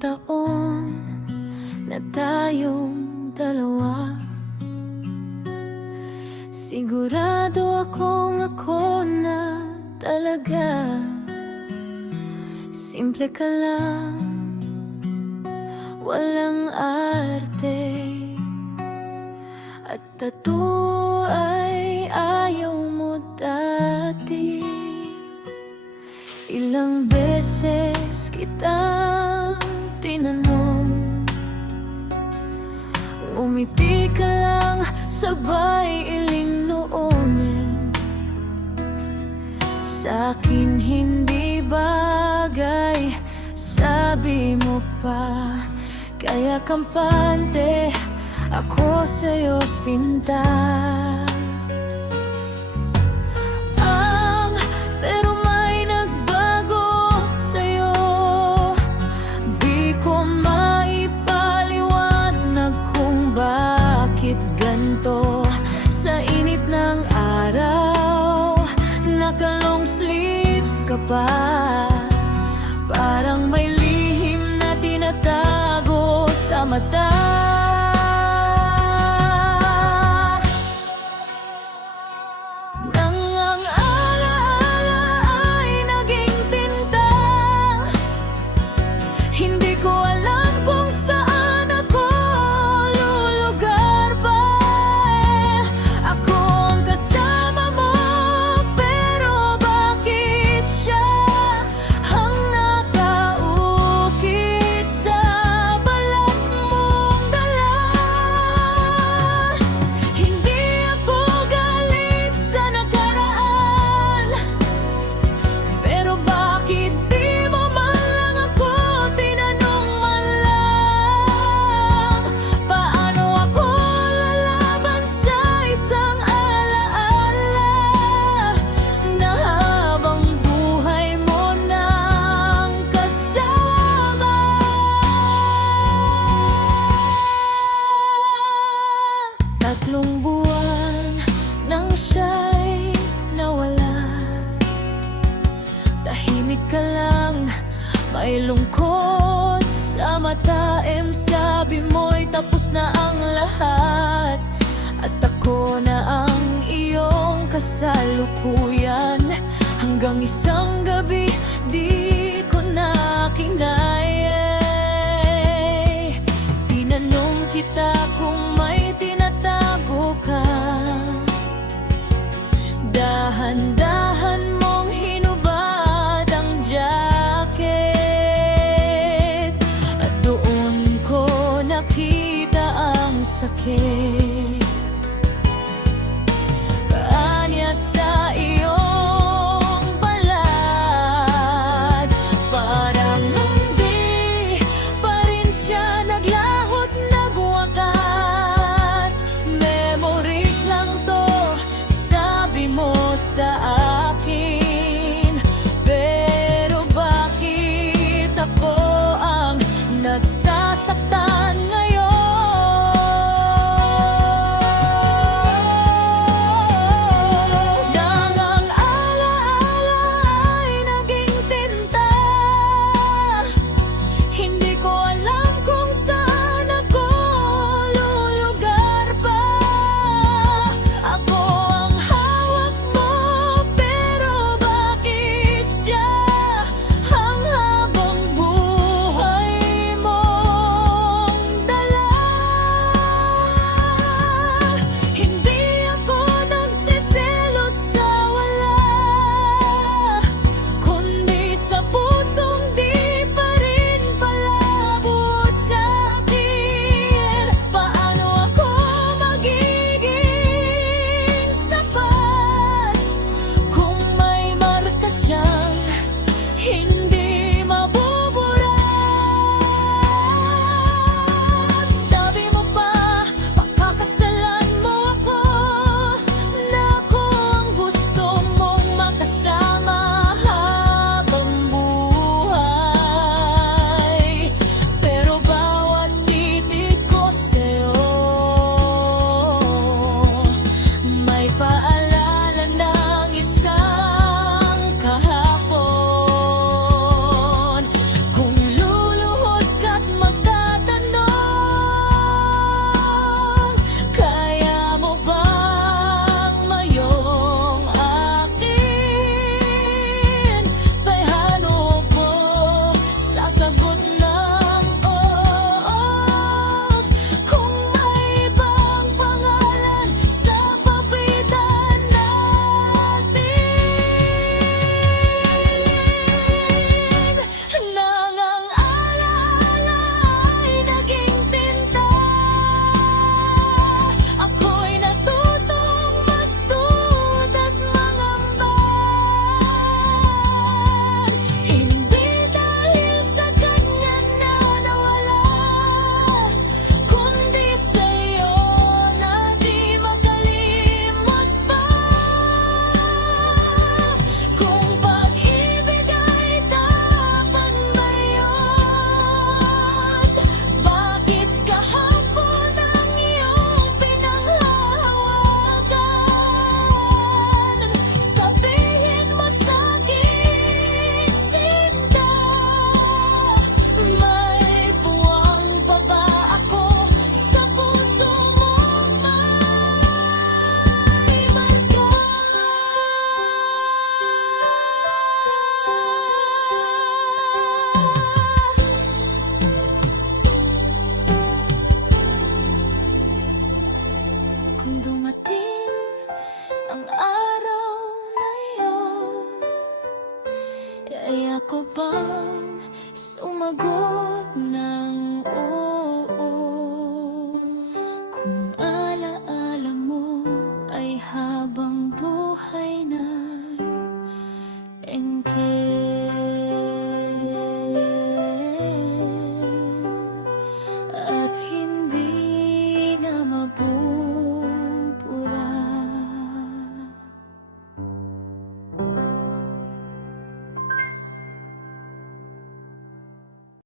taon na tayong dalawa. Sigurado akong ako na talaga. Simple ka lang, walang arte, at tattoo ay ayaw mo dati. Ilang beses kitang tinanong, umiti ka lang, sabay iling noonin. Sa'kin hindi bagay, sabi mo pa, kaya kampante ako sa'yo, sinta. Pero may nagbago sa'yo, di ko maipaliwanag kung bakit ganto. Sa init ng araw, naka-long sleeves ka pa, parang may lihim na tinatago sa mata. Nang ang alaala ay naging tinta, hindi ko alam kung saan ako lulugar pa. Ako ang kasama mo, pero bakit siya ang nakaukit sa balat mong dala? Hindi ako galit sa nakaraan, pero bakit di mo man lang ako tinanong man lang? Paano ako lalaban sa isang alaala na habang buhay mo nang kasama? Tatlong buwan nang siya'y nawala, tahimik ka lang, may lungkot sa mata. Sabi mo'y tapos na ang lahat, at ako na ang iyong kasalukuyan. Hanggang isang gabi, di ko na kinaya. Tinanong kita kung may tinatago ka, dahan-dahan mong hinubad ang jacket, at doon ko nakita ang sakit.